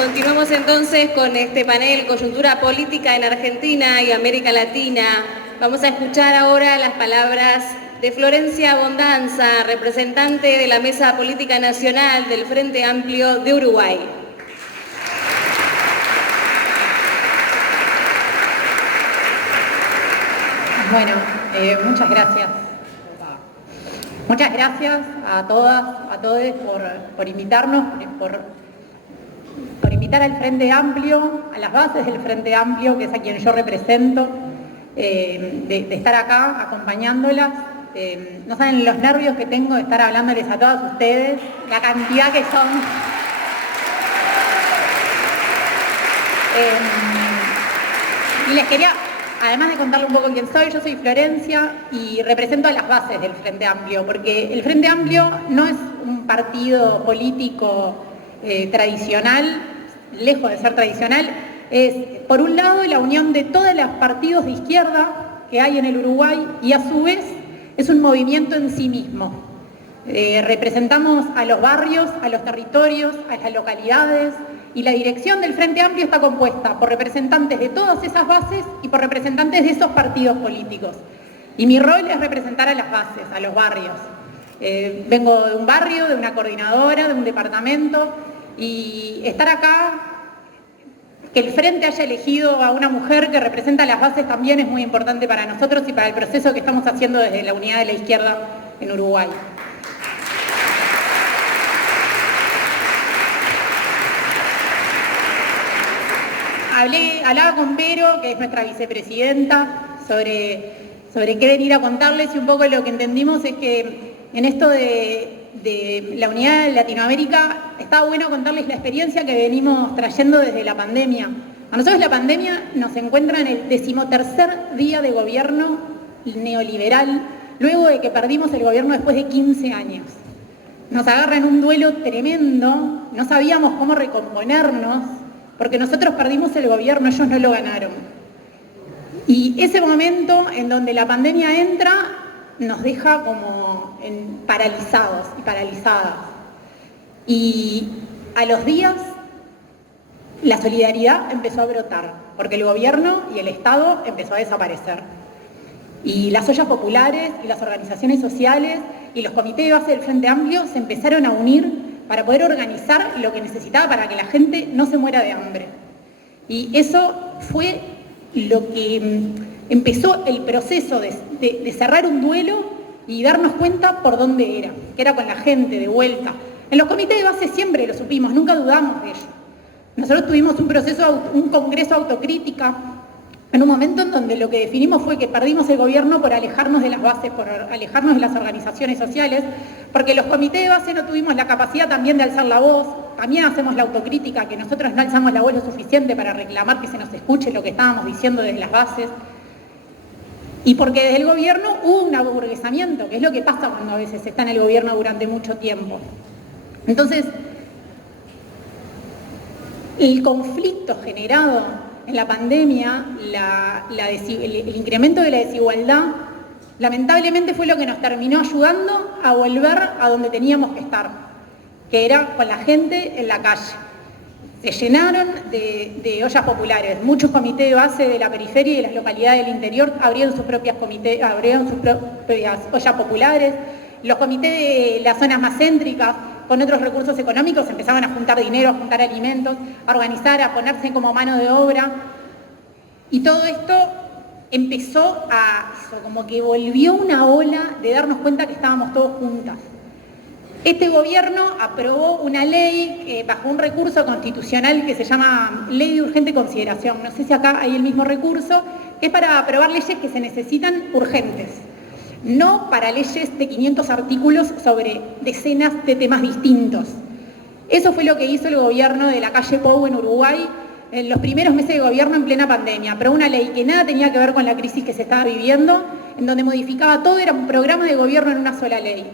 Continuamos entonces con este panel Coyuntura Política en Argentina y América Latina. Vamos a escuchar ahora las palabras de Florencia Bondanza, representante de la Mesa Política Nacional del Frente Amplio de Uruguay. Bueno, muchas gracias. Muchas gracias a todas, a todos por invitarnos, por invitar al Frente Amplio, a las bases del Frente Amplio, que es a quien yo represento, de estar acá acompañándolas. No saben los nervios que tengo de estar hablándoles a todas ustedes, la cantidad que son. Y les quería, además de contarle un poco quién soy, yo soy Florencia y represento a las bases del Frente Amplio, porque el Frente Amplio no es un partido político tradicional, lejos de ser tradicional, es, por un lado, la unión de todos los partidos de izquierda que hay en el Uruguay y a su vez es un movimiento en sí mismo. Representamos a los barrios, a los territorios, a las localidades y la dirección del Frente Amplio está compuesta por representantes de todas esas bases y por representantes de esos partidos políticos. Y mi rol es representar a las bases, a los barrios. Vengo de un barrio, de una coordinadora, de un departamento y estar acá, que el Frente haya elegido a una mujer que representa a las bases también es muy importante para nosotros y para el proceso que estamos haciendo desde la Unidad de la Izquierda en Uruguay. Hablaba con Vero, que es nuestra vicepresidenta, sobre qué venir a contarles y un poco lo que entendimos es que en esto de la unidad de Latinoamérica está bueno contarles la experiencia que venimos trayendo desde la pandemia. A nosotros la pandemia nos encuentra en el 13º día de gobierno neoliberal, luego de que perdimos el gobierno después de 15 años. Nos agarra en un duelo tremendo, no sabíamos cómo recomponernos, porque nosotros perdimos el gobierno, ellos no lo ganaron. Y ese momento en donde la pandemia entra nos deja como paralizados y paralizadas. Y a los días la solidaridad empezó a brotar, porque el gobierno y el Estado empezó a desaparecer. Y las ollas populares y las organizaciones sociales y los comités de base del Frente Amplio se empezaron a unir para poder organizar lo que necesitaba para que la gente no se muera de hambre. Y eso fue lo que empezó el proceso de cerrar un duelo y darnos cuenta por dónde era, que era con la gente de vuelta. En los comités de base siempre lo supimos, nunca dudamos de ello. Nosotros tuvimos un congreso autocrítica, en un momento en donde lo que definimos fue que perdimos el gobierno por alejarnos de las bases, por alejarnos de las organizaciones sociales, porque los comités de base no tuvimos la capacidad también de alzar la voz, también hacemos la autocrítica, que nosotros no alzamos la voz lo suficiente para reclamar que se nos escuche lo que estábamos diciendo desde las bases, y porque desde el gobierno hubo un aburguesamiento, que es lo que pasa cuando a veces se está en el gobierno durante mucho tiempo. Entonces, el conflicto generado en la pandemia, el incremento de la desigualdad, lamentablemente fue lo que nos terminó ayudando a volver a donde teníamos que estar, que era con la gente en la calle. Se llenaron de ollas populares, muchos comités de base de la periferia y de las localidades del interior abrieron sus propias ollas populares, los comités de las zonas más céntricas, con otros recursos económicos, empezaban a juntar dinero, a juntar alimentos, a organizar, a ponerse como mano de obra. Y todo esto empezó como que volvió una ola de darnos cuenta que estábamos todos juntas. Este gobierno aprobó una ley bajo un recurso constitucional que se llama Ley de Urgente Consideración. No sé si acá hay el mismo recurso, que es para aprobar leyes que se necesitan urgentes. No para leyes de 500 artículos sobre decenas de temas distintos. Eso fue lo que hizo el gobierno de la calle Pou en Uruguay en los primeros meses de gobierno en plena pandemia. Aprobó una ley que nada tenía que ver con la crisis que se estaba viviendo, en donde modificaba todo, era un programa de gobierno en una sola ley.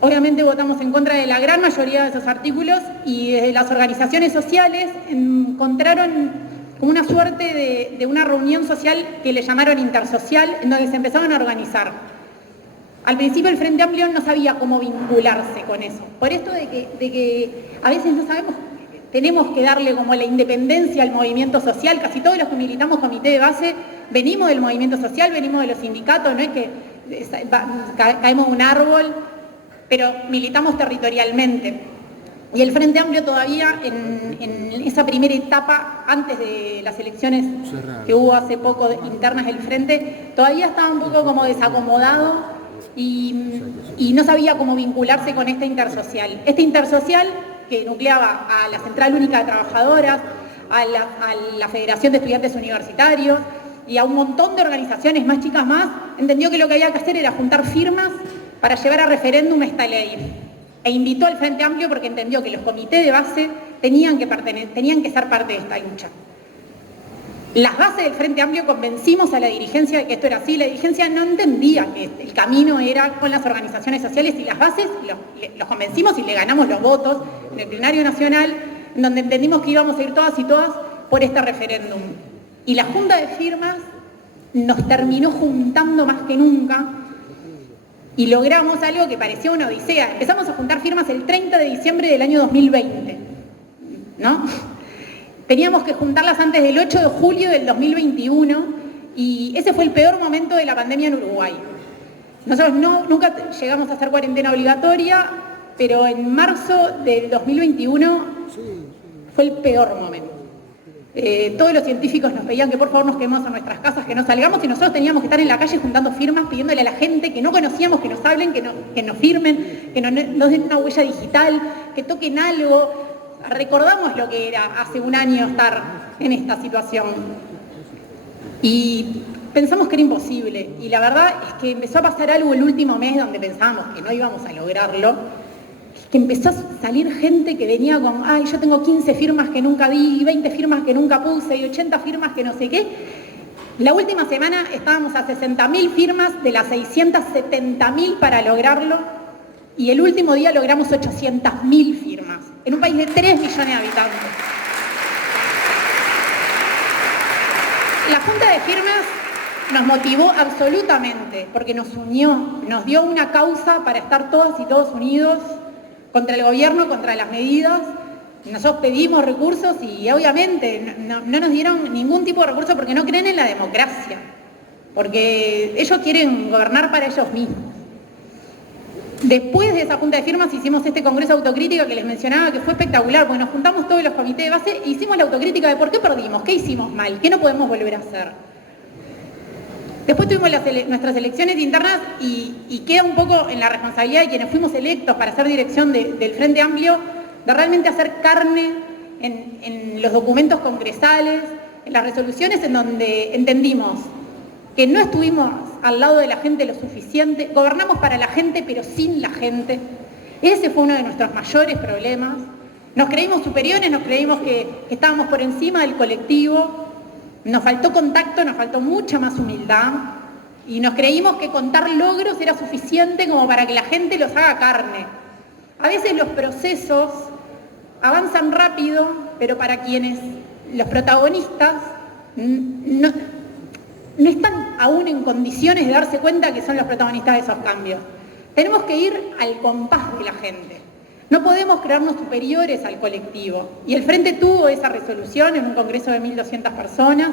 Obviamente votamos en contra de la gran mayoría de esos artículos y desde las organizaciones sociales encontraron como una suerte de una reunión social que le llamaron intersocial, en donde se empezaron a organizar. Al principio el Frente Amplio no sabía cómo vincularse con eso, por esto de que a veces no sabemos tenemos que darle como la independencia al movimiento social. Casi todos los que militamos comité de base venimos del movimiento social, venimos de los sindicatos, no es que caemos de un árbol, pero militamos territorialmente. Y el Frente Amplio todavía en esa primera etapa, antes de las elecciones que hubo hace poco internas del Frente, todavía estaba un poco como desacomodado y no sabía cómo vincularse con esta intersocial. Esta intersocial que nucleaba a la Central Única de Trabajadoras, a la Federación de Estudiantes Universitarios y a un montón de organizaciones más chicas más, entendió que lo que había que hacer era juntar firmas para llevar a referéndum esta ley. E invitó al Frente Amplio porque entendió que los comités de base tenían que ser parte de esta lucha. Las bases del Frente Amplio convencimos a la dirigencia de que esto era así. La dirigencia no entendía que el camino era con las organizaciones sociales, y las bases los convencimos y le ganamos los votos en el plenario nacional, en donde entendimos que íbamos a ir todas y todas por este referéndum. Y la junta de firmas nos terminó juntando más que nunca y logramos algo que parecía una odisea. Empezamos a juntar firmas el 30 de diciembre del año 2020, ¿no? Teníamos que juntarlas antes del 8 de julio del 2021 y ese fue el peor momento de la pandemia en Uruguay. Nosotros nunca llegamos a hacer cuarentena obligatoria, pero en marzo del 2021 fue el peor momento. Todos los científicos nos pedían que por favor nos quedemos en nuestras casas, que no salgamos, y nosotros teníamos que estar en la calle juntando firmas, pidiéndole a la gente que no conocíamos, que nos hablen, que nos firmen, que nos den una huella digital, que toquen algo. Recordamos lo que era hace un año estar en esta situación y pensamos que era imposible, y la verdad es que empezó a pasar algo el último mes donde pensábamos que no íbamos a lograrlo, que empezó a salir gente que venía con, ay, yo tengo 15 firmas que nunca di, y 20 firmas que nunca puse, y 80 firmas que no sé qué. La última semana estábamos a 60.000 firmas de las 670.000 para lograrlo, y el último día logramos 800.000 firmas, en un país de 3 millones de habitantes. La Junta de Firmas nos motivó absolutamente, porque nos unió, nos dio una causa para estar todas y todos unidos contra el gobierno, contra las medidas. Nosotros pedimos recursos y obviamente no nos dieron ningún tipo de recurso porque no creen en la democracia, porque ellos quieren gobernar para ellos mismos. Después de esa junta de firmas hicimos este congreso autocrítica que les mencionaba, que fue espectacular, porque nos juntamos todos los comités de base e hicimos la autocrítica de por qué perdimos, qué hicimos mal, qué no podemos volver a hacer. Después tuvimos nuestras elecciones internas y queda un poco en la responsabilidad de quienes fuimos electos para hacer dirección del Frente Amplio, de realmente hacer carne en los documentos congresales, en las resoluciones en donde entendimos que no estuvimos al lado de la gente lo suficiente, gobernamos para la gente pero sin la gente. Ese fue uno de nuestros mayores problemas. Nos creímos superiores, nos creímos que estábamos por encima del colectivo, nos faltó contacto, nos faltó mucha más humildad y nos creímos que contar logros era suficiente como para que la gente los haga carne. A veces los procesos avanzan rápido, pero para quienes, los protagonistas, no están aún en condiciones de darse cuenta que son los protagonistas de esos cambios. Tenemos que ir al compás de la gente. No podemos creernos superiores al colectivo. Y el Frente tuvo esa resolución en un congreso de 1.200 personas.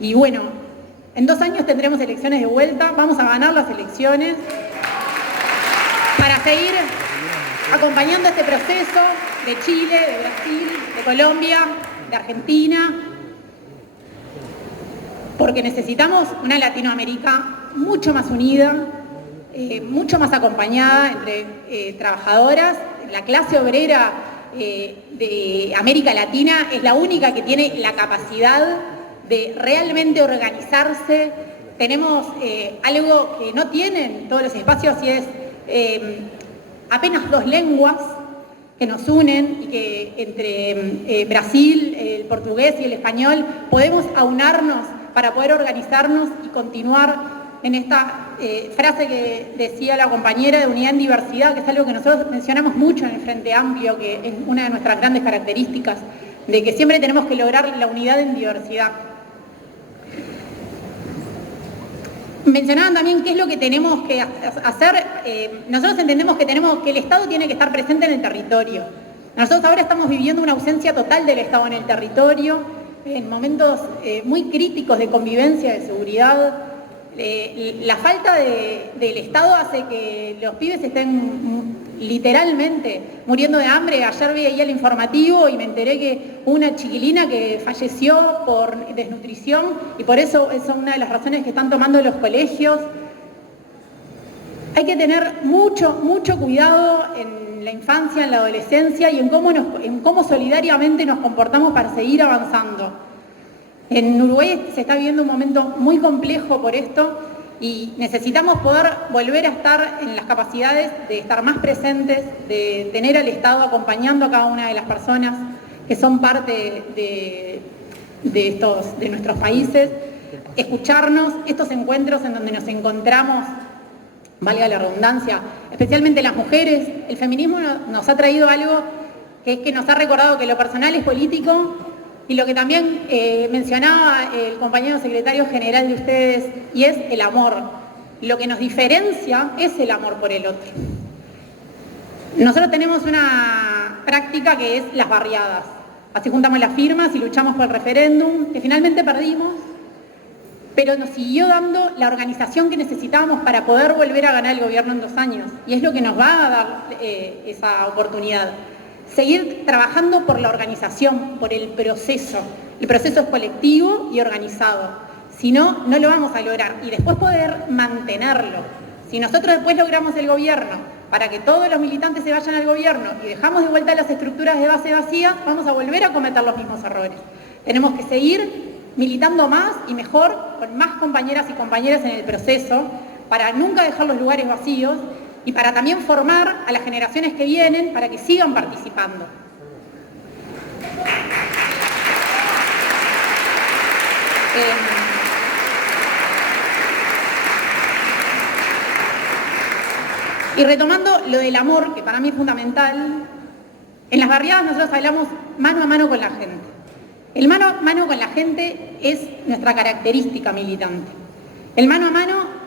Y bueno, en 2 años tendremos elecciones de vuelta. Vamos a ganar las elecciones para seguir acompañando este proceso de Chile, de Brasil, de Colombia, de Argentina, porque necesitamos una Latinoamérica mucho más unida, mucho más acompañada entre trabajadoras. La clase obrera de América Latina es la única que tiene la capacidad de realmente organizarse. Tenemos algo que no tienen todos los espacios y es apenas 2 lenguas que nos unen y que entre Brasil, el portugués y el español podemos aunarnos para poder organizarnos y continuar en esta frase que decía la compañera de unidad en diversidad, que es algo que nosotros mencionamos mucho en el Frente Amplio, que es una de nuestras grandes características, de que siempre tenemos que lograr la unidad en diversidad. Mencionaban también qué es lo que tenemos que hacer. Nosotros entendemos que el Estado tiene que estar presente en el territorio. Nosotros ahora estamos viviendo una ausencia total del Estado en el territorio, en momentos muy críticos de convivencia, de seguridad. La falta del Estado hace que los pibes estén literalmente muriendo de hambre. Ayer veía el informativo y me enteré que una chiquilina que falleció por desnutrición y por eso es una de las razones que están tomando los colegios. Hay que tener mucho cuidado en la infancia, en la adolescencia y en cómo solidariamente nos comportamos para seguir avanzando. En Uruguay se está viviendo un momento muy complejo por esto y necesitamos poder volver a estar en las capacidades de estar más presentes, de tener al Estado acompañando a cada una de las personas que son parte de nuestros países, escucharnos, estos encuentros en donde nos encontramos, valga la redundancia, especialmente las mujeres. El feminismo nos ha traído algo que es que nos ha recordado que lo personal es político y lo que también mencionaba el compañero secretario general de ustedes, y es el amor. Lo que nos diferencia es el amor por el otro. Nosotros tenemos una práctica que es las barriadas. Así juntamos las firmas y luchamos por el referéndum, que finalmente perdimos, pero nos siguió dando la organización que necesitábamos para poder volver a ganar el gobierno en 2 años. Y es lo que nos va a dar esa oportunidad. Seguir trabajando por la organización, por el proceso. El proceso es colectivo y organizado. Si no, no lo vamos a lograr. Y después poder mantenerlo. Si nosotros después logramos el gobierno para que todos los militantes se vayan al gobierno y dejamos de vuelta las estructuras de base vacías, vamos a volver a cometer los mismos errores. Tenemos que seguir militando más y mejor, con más compañeras y compañeros en el proceso, para nunca dejar los lugares vacíos y para también formar a las generaciones que vienen para que sigan participando. Y retomando lo del amor, que para mí es fundamental, en las barriadas nosotros hablamos mano a mano con la gente. El mano a mano con la gente es nuestra característica militante. El mano a mano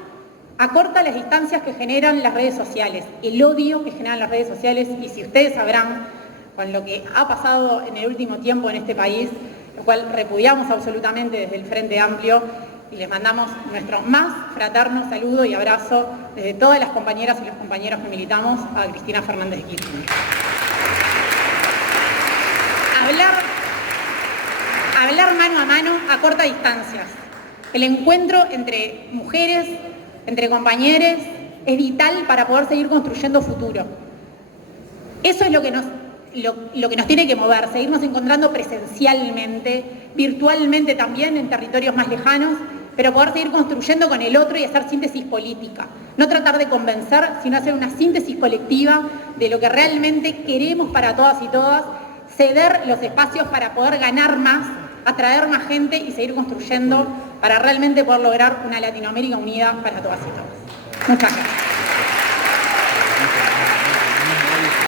acorta las distancias que generan las redes sociales, el odio que generan las redes sociales, y si ustedes sabrán, con lo que ha pasado en el último tiempo en este país, lo cual repudiamos absolutamente desde el Frente Amplio, y les mandamos nuestro más fraterno saludo y abrazo desde todas las compañeras y los compañeros que militamos a Cristina Fernández de Kirchner. Hablar mano a mano acorta distancias. El encuentro entre mujeres, entre compañeros, es vital para poder seguir construyendo futuro. Eso es lo que nos tiene que mover, seguirnos encontrando presencialmente, virtualmente también en territorios más lejanos, pero poder seguir construyendo con el otro y hacer síntesis política. No tratar de convencer, sino hacer una síntesis colectiva de lo que realmente queremos para todas y todas, ceder los espacios para poder ganar más, atraer más gente y seguir construyendo para realmente poder lograr una Latinoamérica unida para todas y todos. Muchas gracias.